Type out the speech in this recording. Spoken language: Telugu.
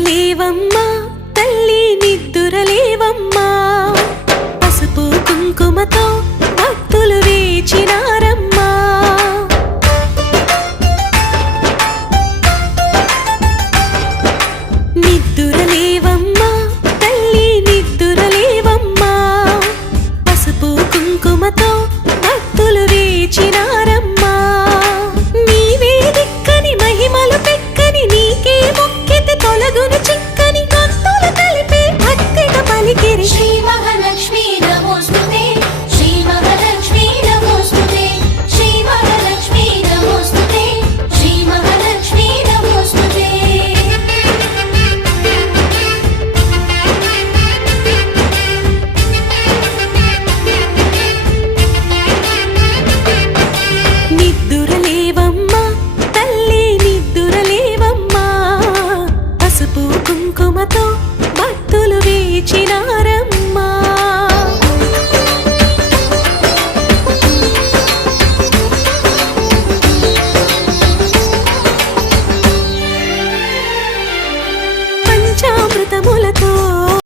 నిద్దురలేవమ్మా తల్లి నిద్దురలేవమ్మా పసుపు కుంకుమతో భక్తులు వేచినారమ్మా నిద్దురలేవమ్మా తల్లి నిద్దురలేవమ్మా పసుపు కుంకుమతో భక్తులు వేచినారమ్మా నీవే దిక్కని మహిమలు పెక్కని నీకే మొక్కితే తొలగును చిక్కని భక్తులు కలిపే భక్తిగా పలికిరి శ్రీ మహాలక్ష్మీ నమోస్తుతే శ్రీ మహాలక్ష్మీ నమోస్తుతే శ్రీ మహాలక్ష్మీ నమోస్తుతే శ్రీ మహాలక్ష్మీ నమోస్తుతే నిద్దురలేవమ్మా తల్లి నిద్దురలేవమ్మా పసుపు కుంకుమతో భక్తులు వేచినారమ్మా